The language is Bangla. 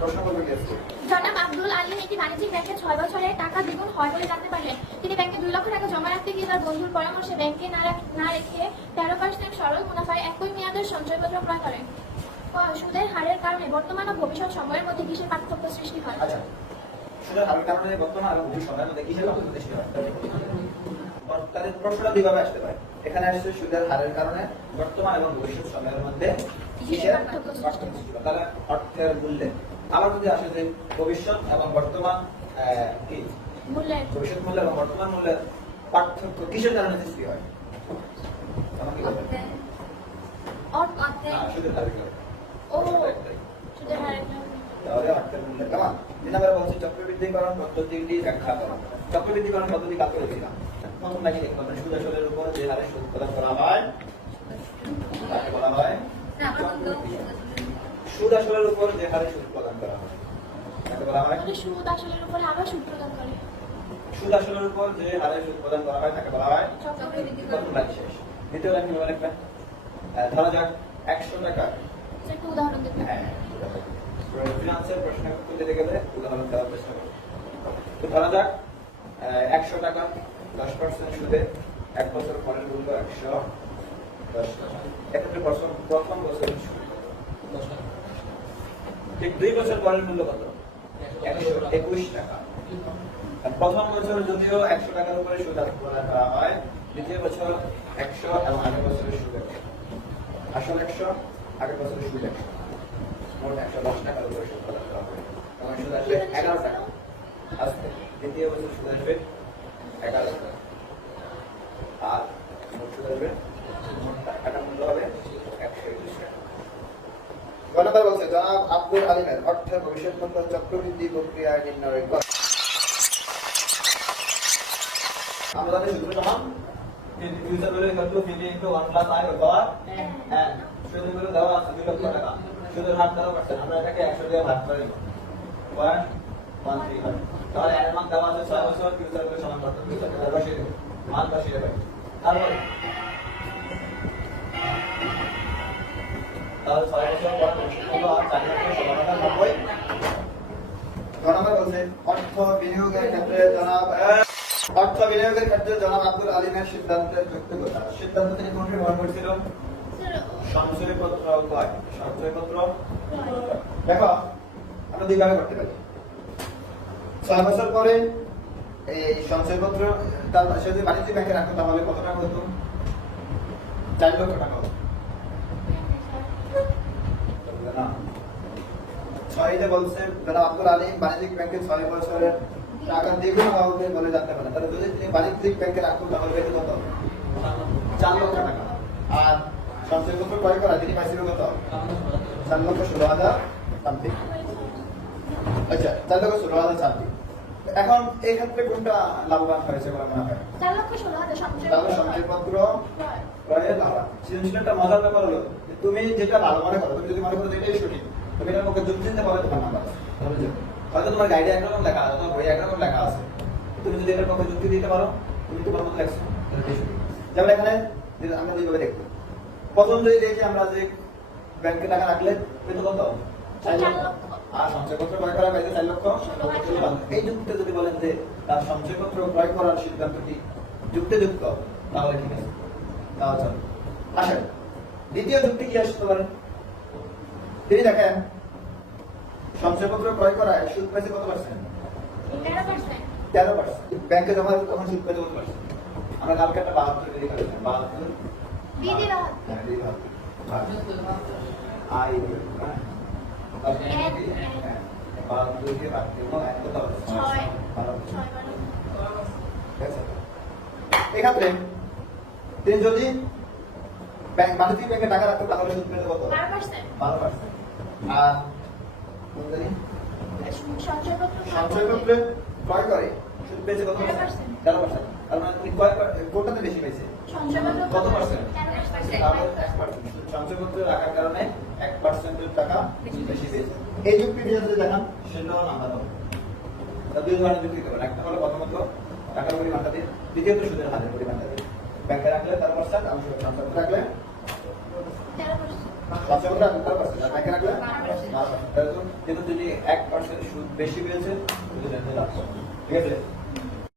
প্রশ্ন করবে কি আছে? জনাব আব্দুল আলী একটি বাণিজ্যিক ব্যাংকে 6 বছরে টাকা দ্বিগুণ হয় বলে জানতে পারলেন। তিনি ব্যাংকে 2 লক্ষ টাকা জমা রাখতে গিয়ে তার বন্ধুর পরামর্শে ব্যাংকে না রেখে 13% সরল মুনাফায় একই মেয়াদের সঞ্চয়পত্র ক্রয় করেন। সুদের হারের কারণে বর্তমান ও ভবিষ্যৎ সময়ের মধ্যে কিসের পার্থক্য সৃষ্টি হয়? আচ্ছা, সুদের হারের কারণে বর্তমান এবং ভবিষ্যৎ সময়ের মধ্যে কিসের পার্থক্য সৃষ্টি হয়? তাদের প্রশ্নটা দুইভাবে আসতে পারে। এখানে আসছে সুদের হারের কারণে বর্তমান এবং ভবিষ্যৎ সময়ের মধ্যে কিসের পার্থক্য সৃষ্টি হয়, তাহলে অর্থের মূল্যে। আবার যদি আসে যে ভবিষ্যৎ এবং বর্তমান কি ভবিষ্যৎ মূল্য এবং বর্তমান মূল্যের পার্থক্য কিসের কারণে সৃষ্টি হয়? আমাকে বলবেন। সুদের হারের কারণে। সুদের হারের কারণে। তাহলে অর্থের মূল্য কেমন? 3 নম্বরে বলছে চক্রবৃদ্ধিকরণ পদ্ধতিটি ব্যাখ্যা করো। চক্রবৃদ্ধিকরণ পদ্ধতি কাকে বলেছিলাম? প্রথম নাকি দেখতে পাবেন সুদ আসলের উপর যে হারে সুদ প্রদান করা হয় তাকে বলা হয় সুদ আসলের উপর যে হারে সুদ প্রদান করা হয় তাকে বলা হয় সুদ আসলের উপর আবার সুদ প্রদান করে। সুদ আসলের উপর যে হারে সুদ প্রদান করা হয় তাকে বলা হয় প্রথম লাইন শেষ। দ্বিতীয় লাইন কিভাবে লিখবেন? ধরা যাক 100 টাকা। একটা উদাহরণ দেবেন। হ্যাঁ, ফিনান্সের প্রশ্ন করতে গেলে উদাহরণ দেওয়ার চেষ্টা করব। তো ধরা যাক 100 টাকা 10% সুদে 1 বছর পরের মূল্য 110 টাকা। এক্ষেত্রে প্রথম বছরের সুদ 10 টাকা। ঠিক 2 বছর পরের মূল্য কত? 121 টাকা। প্রথম বছর যদিও 100 টাকার উপরে সুদ প্রদান করা হয়, দ্বিতীয় বছর 100 এবং আগের বছরের সুদ 100। আসল 100, আগের বছরের সুদ 100। মোট 110 টাকার উপরে সুদ প্রদান করা হবে। এবং সুদ আসবে 11 টাকা। আসবে দ্বিতীয় বছর সুদ আসবে 11 টাকা। আর মোট সুদ আসবে মোট টাকার মূল্য হবে 121 টাকা। গণনা বলছে জনাব আব্দুল আলিমের অর্থের ভবিষ্যৎ মূল্য চক্রবৃদ্ধি প্রক্রিয়া নির্ণয় করে। আমরা জানি সূত্র সমান future value equal to PV into 1 plus I over n। সুদের মূল্য দেওয়া আছে 2 লক্ষ টাকা। সুদের হার 13%। আমরা এটাকে 100 দিয়ে ভাগ করে দেব। 0.13 তাহলে এর মান দেওয়া আছে 6 বছর, ফিউচার ভ্যালু সমান কত? ফিউচার ভ্যালু বসিয়ে দেব। মান বসিয়ে দেব। তাহলে 6 বছর পর মূল্য 4,16,90। গণনা বলছে অর্থ বিনিয়োগের ক্ষেত্রে জনাব আব্দুল আলিমের সিদ্ধান্তের যৌক্তিকতা। সিদ্ধান্ত থেকে কোনটি ব্যবহার করেছিল? সঞ্চয়পত্র ক্রয়। সঞ্চয়পত্র দেখো আমরা দুইভাবে করতে পারি। 6 বছর পরে এই সঞ্চয়পত্র তার সে যদি বাণিজ্যিক ব্যাংকে রাখতো তাহলে কত টাকা হতো? 4 লক্ষ টাকা হতো না। 6 বলছে জনাব আব্দুল আলিম বাণিজ্যিক ব্যাংকে 6 বছরের টাকা দ্বিগুণ হবে বলে জানতে পারেন। তাহলে যদি তিনি বাণিজ্যিক ব্যাংকে রাখুন তাহলে বেতন কত? 4 লক্ষ টাকা। আর সঞ্চয়পত্র ক্রয় করা তিনি পাইছিল কত? 4,16,000 সামথিং। আচ্ছা, 4,16,000 সামথিং। এখন এই ক্ষেত্রে কোনটা লাভবান হয়েছে বলে মনে হয়? 4,16,000 তাহলে সঞ্চয়পত্র ক্রয়ে লাভবান। সৃজনশীলটা মজার ব্যাপার হলো তুমি যেটা ভালো মনে করো, তুমি যদি মনে করো এটাই সঠিক, তুমি এটার পক্ষে যুক্তি দিতে পারবে তোমার নাম্বার হয়তো তোমার গাইডে একরকম লেখা আছে, তোমার বই একরকম লেখা আছে, তুমি যদি এটার পক্ষে যুক্তি দিতে পারো তুমি তোমার মতো লেখছো। যেমন এখানে আমরা দুইভাবে দেখবো। প্রথম যদি দেখি আমরা যে ব্যাংকে টাকা রাখলে কিন্তু কত? 4 লক্ষ। আর সঞ্চয়পত্র ক্রয় করা পাইছে 4 লক্ষ। এই যুক্তিতে যদি বলেন যে তার সঞ্চয়পত্র ক্রয় করার সিদ্ধান্তটি যুক্তিযুক্ত তাহলে ঠিক আছে, তাহলে চলো আসেন দ্বিতীয় যুক্তি কি আসতে পারে। তিনি দেখেন সঞ্চয়পত্র ক্রয় করায় সুদ পাইছে কত পার্সেন্ট? 13%। ব্যাংকে জমা দিতে তখন সুদ পাইছে কত পার্সেন্ট? আমরা কালকে একটা 72 বের করেছিলাম। 72 দিদি রাত হ্যাঁ দিদি রাত আই 72 কে ভাগ করব কত হবে? 6। এক্ষেত্রে তিনি যদি বাণিজ্যিক ব্যাংকে টাকা রাখতেন তাহলে সুদ পেতে কত? 12%। আর সঞ্চয়পত্রে ক্রয় করে সুদ পেয়েছে কত? 13%। তার মানে তুমি কোনটাতে বেশি পেয়েছে? কত পার্সেন্ট? 1%। সঞ্চয়পত্র রাখার কারণে 1% টাকা বেশি পেয়েছে। এই যুক্তি দিয়ে যদি দেখান সেটাও নাম্বার হবে। দুই ধরনের যুক্তি করবেন। একটা হলো প্রথমত টাকার পরিমাণটা দিয়ে, দ্বিতীয়ত সুদের হারের পরিমাণটা দিয়ে। ব্যাংকে রাখলে 13%, আমি সঞ্চয়পত্র রাখলে লাভে আমরা 12%, আর ব্যাংকে রাখলে 12%। কিন্তু তিনি 1% সুদ বেশি পেয়েছেন, বুঝলেন লাভ। ঠিক আছে?